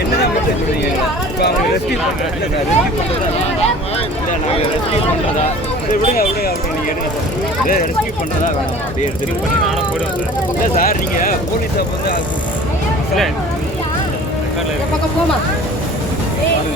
என்னதான் மட்டும் சொல்றீங்க? இப்போ அவங்க ரெஸ்கியூ பண்ணுறேன் இல்லை சார், ரெஸ்கியூ பண்ணுறதா இல்லை நாங்கள் ரெஸ்கியூ பண்ணுறதா விடுங்க அப்படி நீங்கள் எடுங்க சார். ரெஸ்கியூ பண்ணுறதா வேணும் அப்படியே எடுத்துகிட்டு பண்ணி நானும் போயிடுவேன் சார். இல்லை சார் நீங்கள் போலீஸை வந்து இல்லை பக்கம் போமா பாருங்க